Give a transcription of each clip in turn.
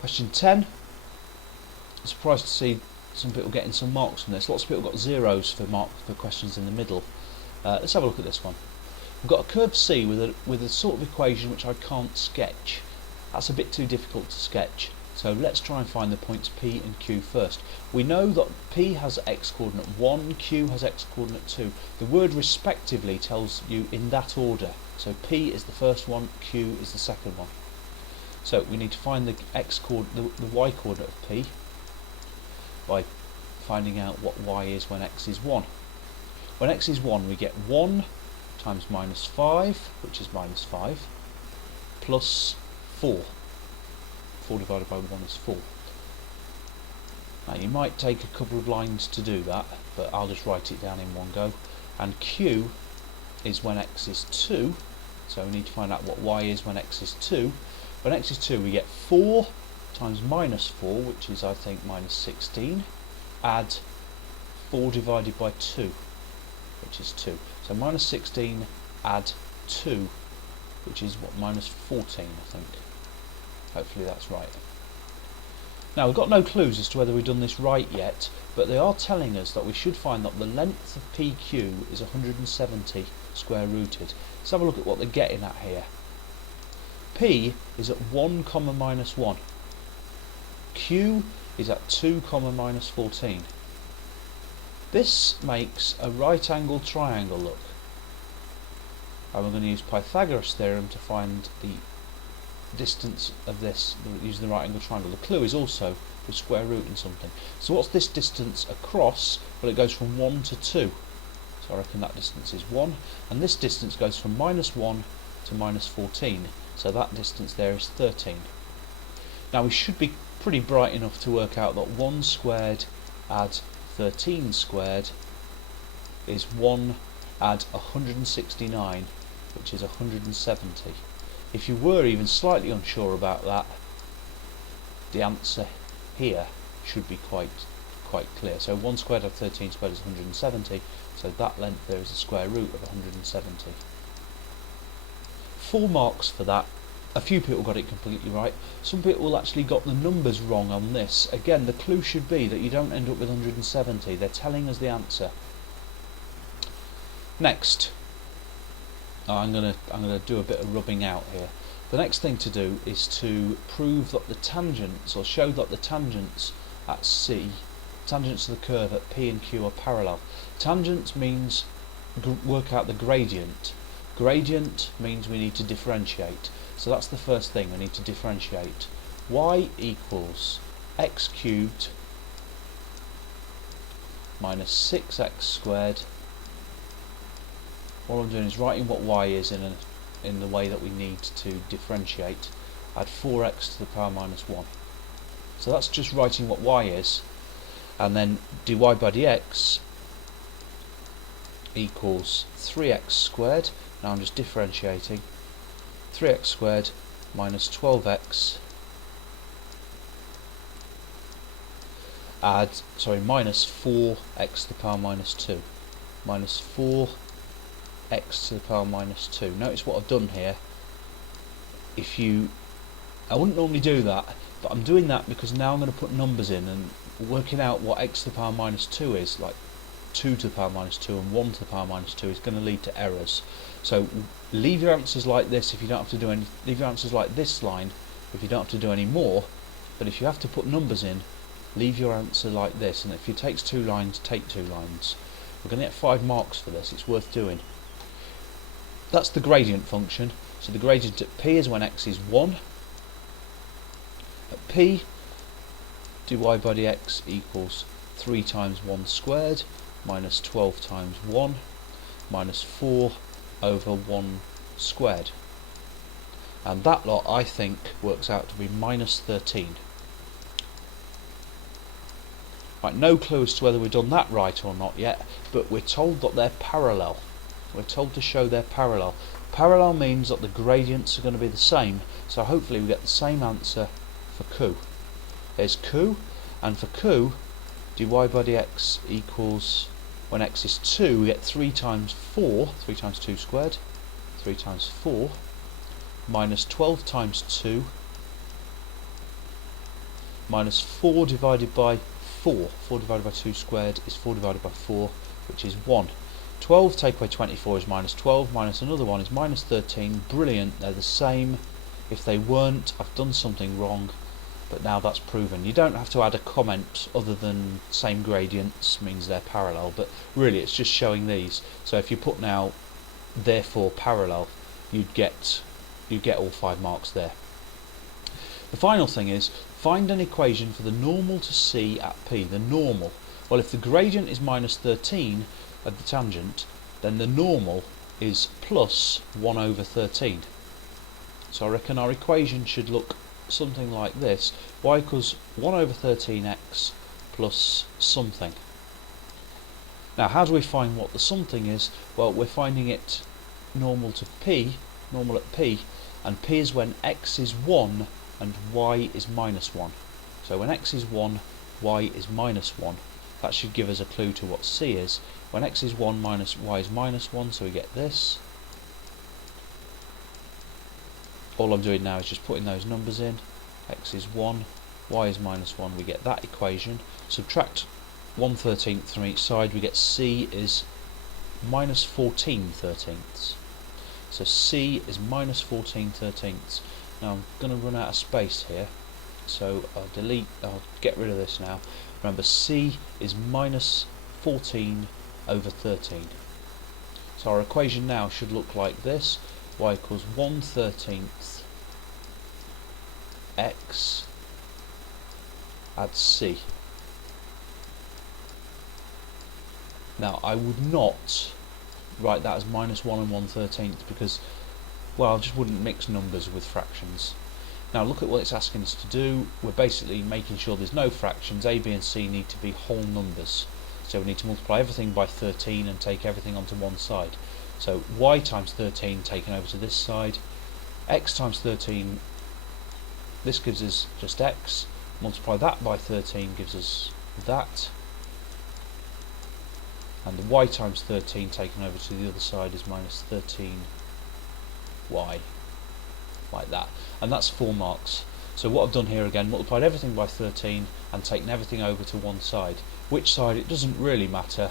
Question 10. I'm surprised to see some people getting some marks from this. Lots of people got zeros for questions in the middle. Let's have a look at this one. We've got a curve C with a sort of equation which I can't sketch. That's a bit too difficult to sketch. So let's try and find the points P and Q first. We know that P has x coordinate 1, Q has x coordinate 2. The word respectively tells you in that order. So P is the first one, Q is the second one. So we need to find the y coordinate of P by finding out what y is when x is 1. When x is 1, we get 1 times minus 5, which is minus 5, plus 4. 4 divided by 1 is 4. Now you might take a couple of lines to do that, but I'll just write it down in one go. And q is when x is 2, so we need to find out what y is when x is 2. When x is 2, we get 4 times minus 4, which is I think minus 16, add 4 divided by 2, which is 2. So minus 16 add 2, which is what, minus 14 I think. Hopefully that's right. Now we've got no clues as to whether we've done this right yet, but they are telling us that we should find that the length of PQ is 170 square rooted. Let's have a look at what they're getting at here. P is at 1 comma minus 1. Q is at 2 comma minus 14. This makes a right angled triangle look. And we're going to use Pythagoras theorem to find the distance of this using the right angle triangle. The clue is also the square root in something. So what's this distance across? Well, it goes from 1 to 2. So I reckon that distance is 1. And this distance goes from minus 1 to minus 14. So that distance there is 13. Now we should be pretty bright enough to work out that 1 squared add 13 squared is 1 add 169, which is 170. If you were even slightly unsure about that, the answer here should be quite clear. So 1 squared add 13 squared is 170, so that length there is the square root of 170. 4 marks for that. A few people got it completely right. Some people actually got the numbers wrong on this. Again, the clue should be that you don't end up with 170. They're telling us the answer. Next, I'm gonna do a bit of rubbing out here. The next thing to do is to prove that the tangents, or show that the tangents at C, tangents to the curve at P and Q are parallel. Tangents means work out the gradient. Gradient means we need to differentiate. So that's the first thing, we need to differentiate. Y equals x cubed minus 6x squared. All I'm doing is writing what y is in the way that we need to differentiate. Add 4x to the power minus 1. So that's just writing what y is, and then dy by dx equals 3x squared. Now I'm just differentiating. 3x squared minus 12x minus 4x to the power minus 2. Minus 4x to the power minus 2. Notice what I've done here. I wouldn't normally do that, but I'm doing that because now I'm going to put numbers in, and working out what x to the power minus 2 is, like 2 to the power minus 2 and 1 to the power minus 2, is going to lead to errors. So leave your answers like this if you don't have to do any. Leave your answers like this line if you don't have to do any more. But if you have to put numbers in, leave your answer like this. And if it takes 2 lines, take 2 lines. We're going to get 5 marks for this. It's worth doing. That's the gradient function. So the gradient at P is when x is 1. At P, dy by dx equals 3 times 1 squared minus 12 times 1 minus 4 over 1 squared. And that lot, I think, works out to be minus 13. Right, no clue as to whether we've done that right or not yet, but we're told that they're parallel. We're told to show they're parallel. Parallel means that the gradients are going to be the same, so hopefully we get the same answer for Q. There's Q, and for Q, dy by dx equals, when x is 2, we get 3 times 4, 3 times 2 squared, 3 times 4, minus 12 times 2, minus 4 divided by 4. 4 divided by 2 squared is 4 divided by 4, which is 1. 12 take away 24 is minus 12, minus another one is minus 13. Brilliant, they're the same. If they weren't, I've done something wrong, but now that's proven. You don't have to add a comment other than same gradients means they're parallel, but really it's just showing these. So if you put now therefore parallel, you'd get all 5 marks there. The final thing is find an equation for the normal to C at P. The normal. Well, if the gradient is minus 13 of the tangent, then the normal is plus 1 over 13. So I reckon our equation should look something like this. Y equals 1 over 13x plus something. Now how do we find what the something is? Well, we're finding it normal to P, normal at P, and P is when x is 1 and y is minus 1. So when x is 1, y is minus 1. That should give us a clue to what C is. When x is 1 minus y is minus 1, so we get this. All I'm doing now is just putting those numbers in. X is 1, y is minus 1, we get that equation. Subtract 1/13 from each side, we get C is minus 14/13. So C is minus 14/13. Now I'm going to run out of space here, so I'll get rid of this now. Remember, C is minus 14 over 13. So our equation now should look like this. Y equals 1/13 x at C. Now I would not write that as minus 1 and 1/13 because, well, I just wouldn't mix numbers with fractions. Now look at what it's asking us to do. We're basically making sure there's no fractions. A, B and C need to be whole numbers. So we need to multiply everything by 13 and take everything onto one side. So y times 13 taken over to this side. X times 13, this gives us just x. Multiply that by 13 gives us that. And the y times 13 taken over to the other side is minus 13y. Like that. And that's 4 marks. So what I've done here again, multiplied everything by 13 and taken everything over to one side. Which side, it doesn't really matter.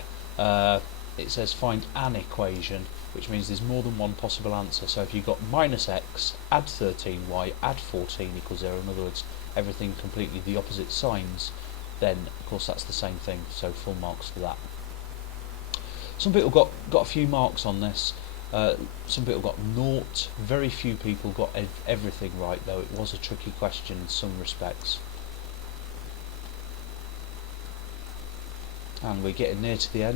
It says find an equation, which means there's more than one possible answer. So if you've got minus x, add 13y, add 14 equals 0, in other words, everything completely the opposite signs, then of course that's the same thing, so full marks for that. Some people got a few marks on this. Some people got 0. Very few people got everything right, though it was a tricky question in some respects. And we're getting near to the end.